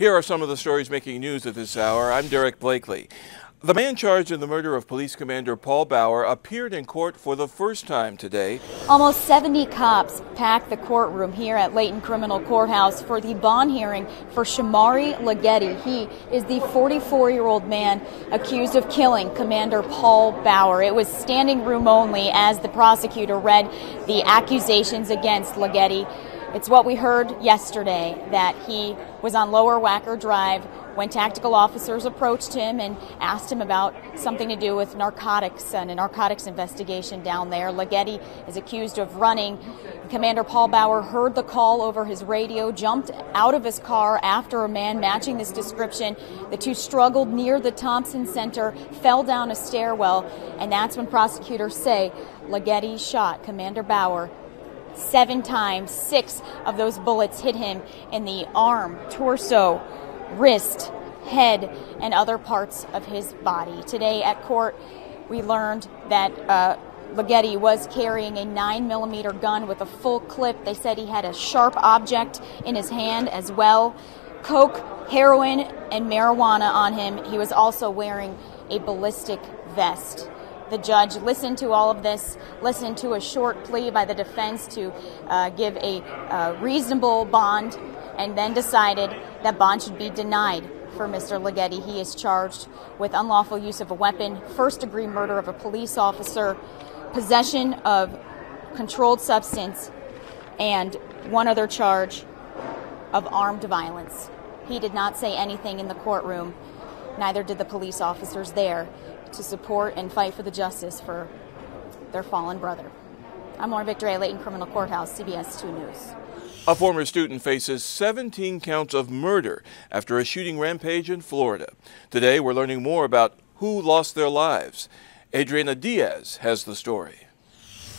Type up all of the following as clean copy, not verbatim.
Here are some of the stories making news at this hour. I'm Derek Blakely. The man charged in the murder of Police Commander Paul Bauer appeared in court for the first time today. Almost 70 cops packed the courtroom here at Layton Criminal Courthouse for the bond hearing for Shamari Leggetti. He is the 44-year-old man accused of killing Commander Paul Bauer. It was standing room only as the prosecutor read the accusations against Leggetti. It's what we heard yesterday, that he was on Lower Wacker Drive when tactical officers approached him and asked him about something to do with narcotics and a narcotics investigation down there. Leggetti is accused of running. Commander Paul Bauer heard the call over his radio, jumped out of his car after a man matching this description. The two struggled near the Thompson Center, fell down a stairwell, and that's when prosecutors say Leggetti shot Commander Bauer 7 times. 6 of those bullets hit him in the arm, torso, wrist, head, and other parts of his body. Today at court, we learned that Leggetti was carrying a 9mm gun with a full clip. They said he had a sharp object in his hand as well. Coke, heroin, and marijuana on him. He was also wearing a ballistic vest. The judge listened to all of this, listened to a short plea by the defense to give a reasonable bond, and then decided that bond should be denied for Mr. Leggetti. He is charged with unlawful use of a weapon, first-degree murder of a police officer, possession of controlled substance, and one other charge of armed violence. He did not say anything in the courtroom, neither did the police officers there, to support and fight for the justice for their fallen brother. I'm Lauren Victory at Layton Criminal Courthouse, CBS 2 News. A former student faces 17 counts of murder after a shooting rampage in Florida. Today, we're learning more about who lost their lives. Adriana Diaz has the story.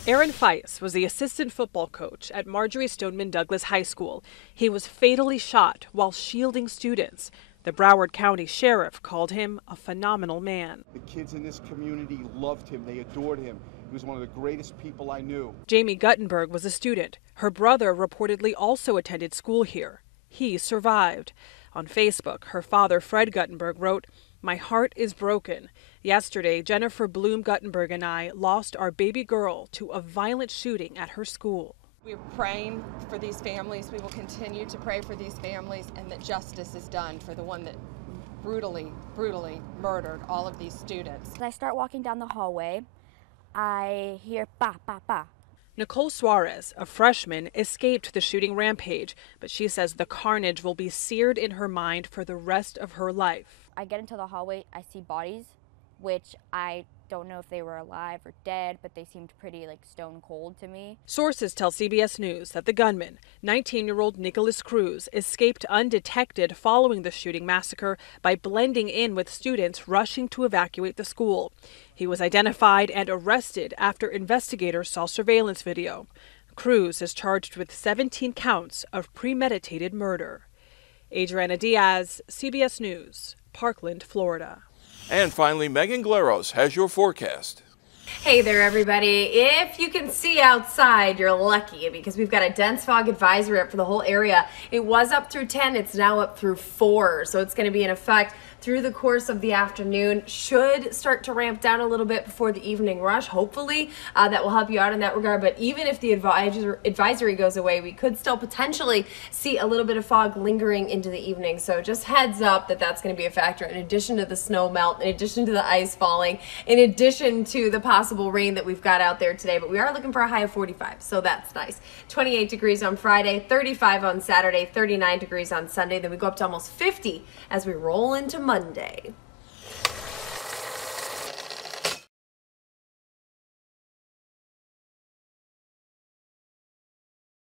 Aaron Feist was the assistant football coach at Marjorie Stoneman Douglas High School. He was fatally shot while shielding students. The Broward County Sheriff called him a phenomenal man. The kids in this community loved him. They adored him. He was one of the greatest people I knew. Jamie Guttenberg was a student. Her brother reportedly also attended school here. He survived. On Facebook, her father, Fred Guttenberg, wrote, "My heart is broken. Yesterday, Jennifer Bloom Guttenberg and I lost our baby girl to a violent shooting at her school." We're praying for these families. We will continue to pray for these families, and that justice is done for the one that brutally murdered all of these students. As I start walking down the hallway, I hear pa, pa, pa. Nicole Suarez, a freshman, escaped the shooting rampage, but she says the carnage will be seared in her mind for the rest of her life. I get into the hallway, I see bodies, which I don't know if they were alive or dead, but they seemed pretty stone cold to me. Sources tell CBS News that the gunman, 19-year-old Nicholas Cruz, escaped undetected following the shooting massacre by blending in with students rushing to evacuate the school. He was identified and arrested after investigators saw surveillance video. Cruz is charged with 17 counts of premeditated murder. Adriana Diaz, CBS News, Parkland, Florida. And finally, Megan Glaros has your forecast. Hey there, everybody. If you can see outside, you're lucky because we've got a dense fog advisory up for the whole area. It was up through 10. It's now up through 4. So it's going to be in effect through the course of the afternoon. Should start to ramp down a little bit before the evening rush. Hopefully that will help you out in that regard. But even if the advisory goes away, we could still potentially see a little bit of fog lingering into the evening. So just heads up that that's going to be a factor in addition to the snow melt, in addition to the ice falling, in addition to the possible rain that we've got out there today. But we are looking for a high of 45, so that's nice. 28 degrees on Friday, 35 on Saturday, 39 degrees on Sunday. Then we go up to almost 50 as we roll into Monday.